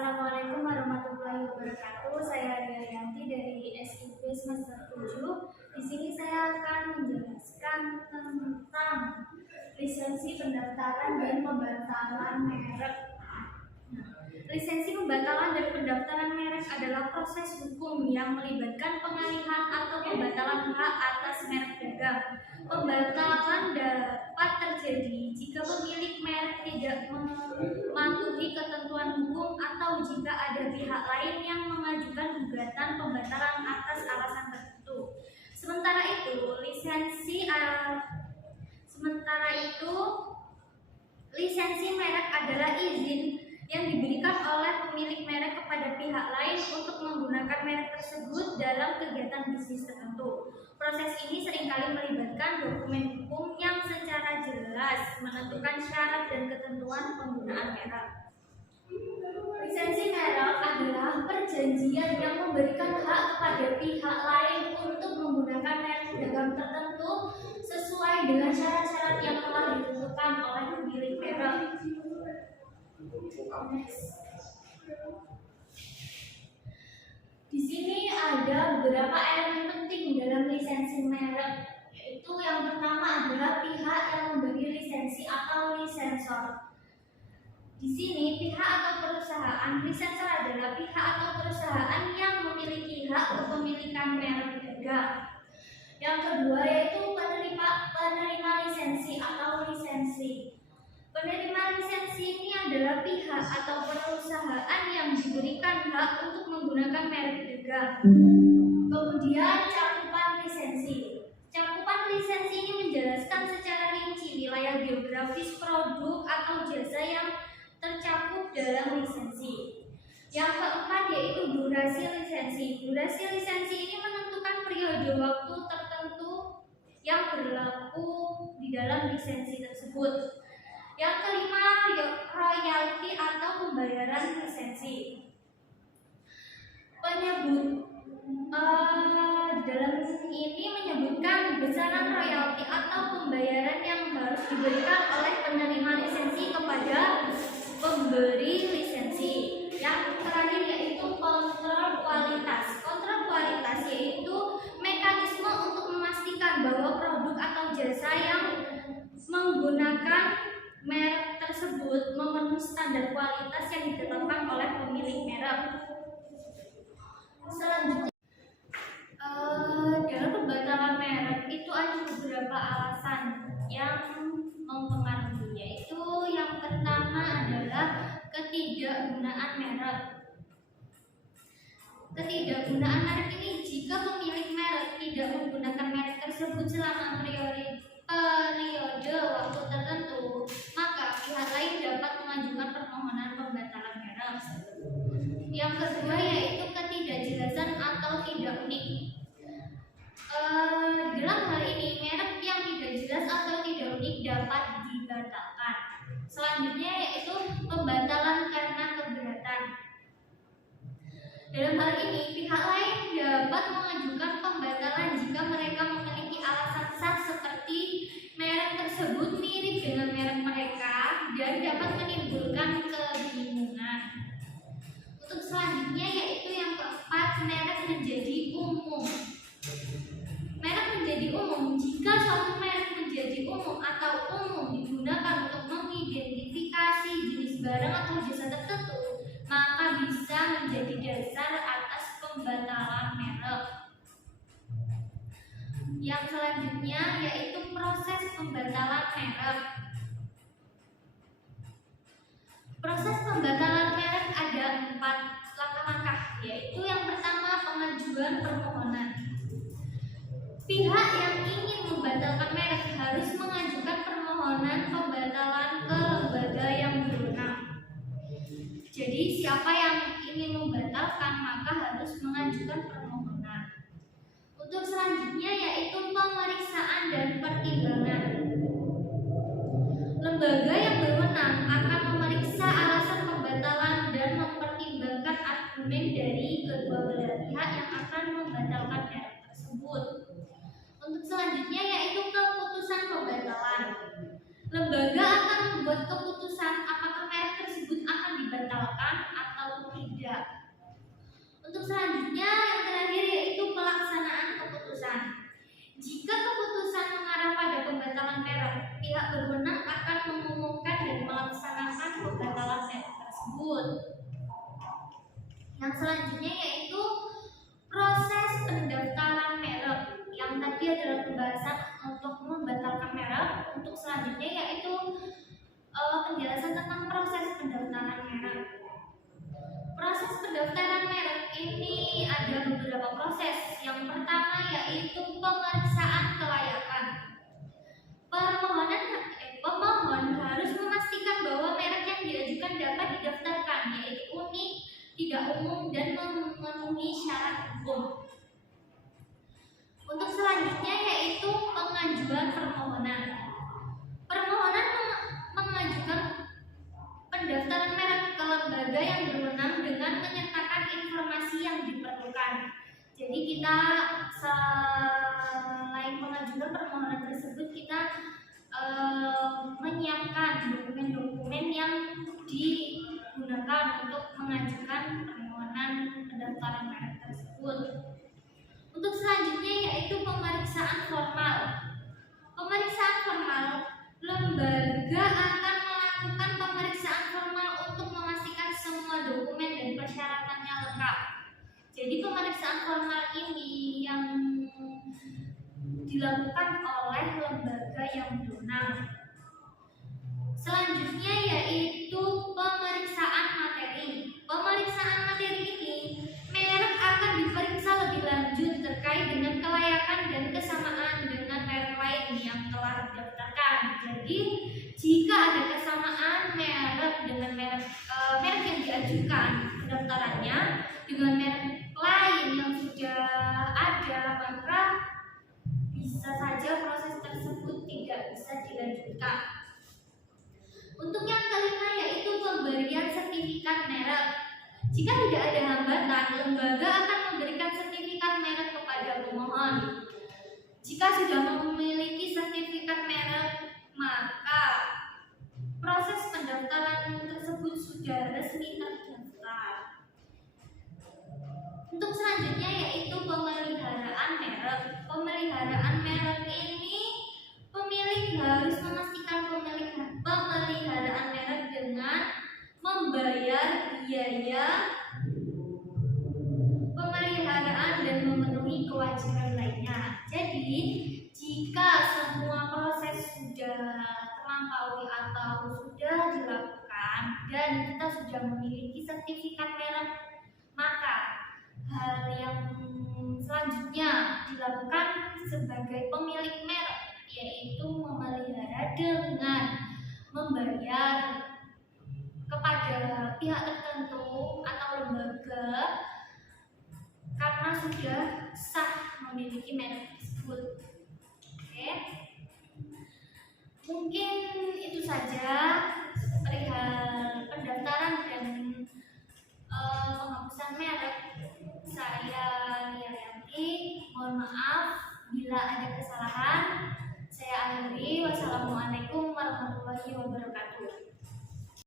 Assalamualaikum warahmatullahi wabarakatuh. Saya Ariyanti dari SIP semester 7. Di sini saya akan menjelaskan tentang lisensi pendaftaran dan pembatalan merek. Lisensi pembatalan dan pendaftaran merek adalah proses hukum yang melibatkan pengalihan atau pembatalan hak atas merek dagang. Pembatalan dapat terjadi jika pemilik merek tidak mematuhi ketentuan hukum atau jika ada pihak lain yang mengajukan gugatan pembatalan atas alasan tertentu. Sementara itu, lisensi merek adalah izin yang diberikan oleh pemilik merek kepada pihak lain untuk menggunakan merek tersebut dalam kegiatan bisnis tertentu. Proses ini seringkali melibatkan dokumen hukum yang secara jelas menentukan syarat dan ketentuan penggunaan merek. Lisensi merek adalah perjanjian yang memberikan hak kepada pihak lain untuk menggunakan merek dagang tertentu sesuai dengan syarat-syarat yang telah ditentukan oleh pemilik merek. Di sini ada beberapa elemen penting dalam lisensi merek, yaitu yang pertama adalah pihak yang memberi lisensi atau lisensor. Di sini pihak atau perusahaan, lisensor adalah pihak atau perusahaan yang memiliki hak kepemilikan merek dagang. Yang kedua yaitu penerima lisensi atau lisensi. Penerima lisensi ini adalah pihak atau perusahaan yang diberikan hak untuk menggunakan merek dagang. Kemudian cakupan lisensi. Cakupan lisensi ini menjelaskan secara rinci wilayah geografis produk atau jasa yang tercakup dalam lisensi. Yang keempat yaitu durasi lisensi. Durasi lisensi ini menentukan periode waktu tertentu yang berlaku di dalam lisensi tersebut. Yang kelima, royalti atau pembayaran lisensi. Di dalam ini menyebutkan besaran royalti atau pembayaran yang harus diberikan oleh penerima lisensi kepada pemberi lisensi. Yang terakhir yaitu kontrol kualitas. Kontrol kualitas yaitu mekanisme untuk memastikan bahwa produk atau jasa yang menggunakan merek tersebut memenuhi standar kualitas yang ditetapkan oleh pemilik merek. Selanjutnya, dalam pembatalan merek itu ada beberapa alasan yang mempengaruhi, yaitu yang pertama adalah ketidakgunaan merek. Ketidakgunaan merek ini jika pemilik merek tidak menggunakan merek tersebut selama periode waktu tertentu, maka pihak lain dapat mengajukan permohonan pembatalan merek. Yang kedua yaitu ketidakjelasan atau tidak unik. Dalam hal ini merek yang tidak jelas atau tidak unik dapat dibatalkan. Selanjutnya yaitu pembatalan karena keberatan. Dalam hal ini pihak lain dapat mengajukan pembatalan jika mereka memiliki alasan sah seperti merek tersebut mirip dengan merek mereka dan dapat menimbulkan kebingungan. Untuk selanjutnya yaitu yang keempat, merek menjadi umum. Merek menjadi umum jika suatu merek menjadi umum atau umum digunakan untuk mengidentifikasi jenis barang atau jasa tertentu, maka bisa menjadi dasar atas pembatalan merek. Yang selanjutnya yaitu proses pembatalan merek. Proses pembatalan merek ada 4 langkah-langkah, yaitu yang pertama pengajuan permohonan. Pihak yang ingin membatalkan merek harus mengajukan permohonan pembatalan ke lembaga yang berwenang. Jadi siapa yang ingin membatalkan maka harus mengajukan permohonan. Untuk selanjutnya yaitu pemeriksaan dan pertimbangan. Lembaga yang berwenang akan memeriksa alasan pembatalan dan mempertimbangkan argumen dari kedua belah pihak yang akan membatalkan merek tersebut. Untuk selanjutnya yaitu keputusan pembatalan. Lembaga akan membuat keputusan apakah merek tersebut akan dibatalkan atau Yang selanjutnya yaitu proses pendaftaran merek. Yang tadi adalah pembahasan untuk membatalkan merek. Untuk selanjutnya yaitu penjelasan tentang proses pendaftaran merek. Proses pendaftaran merek ini ada beberapa proses. Yang pertama yaitu pemeriksaan kelayakan. Pemohon harus memastikan bahwa merek yang diajukan dapat didaftarkan, yaitu unik, tidak umum, dan memenuhi syarat hukum. Untuk selanjutnya yaitu pengajuan permohonan. Permohonan mengajukan pendaftaran merek ke lembaga yang berwenang dengan menyertakan informasi yang diperlukan. Jadi kita selain mengajukan permohonan tersebut, kita menyiapkan dokumen-dokumen yang digunakan untuk mengajukan permohonan pendaftaran merek tersebut. Untuk selanjutnya yaitu pemeriksaan formal. Pemeriksaan formal, lembaga akan melakukan pemeriksaan formal untuk memastikan semua dokumen dan persyaratannya lengkap. Jadi pemeriksaan formal ini yang dilakukan oleh lembaga yang berwenang. Selanjutnya yaitu pemeriksaan materi. Pemeriksaan materi ini, merek akan diperiksa lebih lanjut terkait dengan kelayakan dan kesamaan dengan merek lain yang telah didaftarkan. Jadi jika ada kesamaan merek dengan merek yang diajukan pendaftarannya dengan merek lain yang sudah ada, maka bisa saja proses tersebut tidak bisa dilanjutkan. Untuk yang kelima yaitu pemberian sertifikat merek. Jika tidak ada hambatan, lembaga akan memberikan sertifikat merek kepada pemohon. Jika sudah memiliki sertifikat merek, maka proses pendaftaran tersebut sudah resmi terdaftar. Untuk selanjutnya yaitu pemeliharaan merek. Pemeliharaan merek ini, pemilik harus memastikan pemeliharaan merek dengan membayar biaya pemeliharaan dan memenuhi kewajiban lainnya. Jadi jika semua proses sudah terlampaui atau sudah dilakukan dan kita sudah memiliki sertifikat merek, maka hal yang selanjutnya dilakukan sebagai pemilik merek yaitu memelihara dengan membayar kepada pihak tertentu atau lembaga karena sudah sah memiliki merek tersebut. Oke. Mungkin itu saja perihal pendaftaran dan penghapusan merek. Saya Rianti, mohon maaf bila ada kesalahan. Saya akhiri. Wassalamualaikum warahmatullahi wabarakatuh.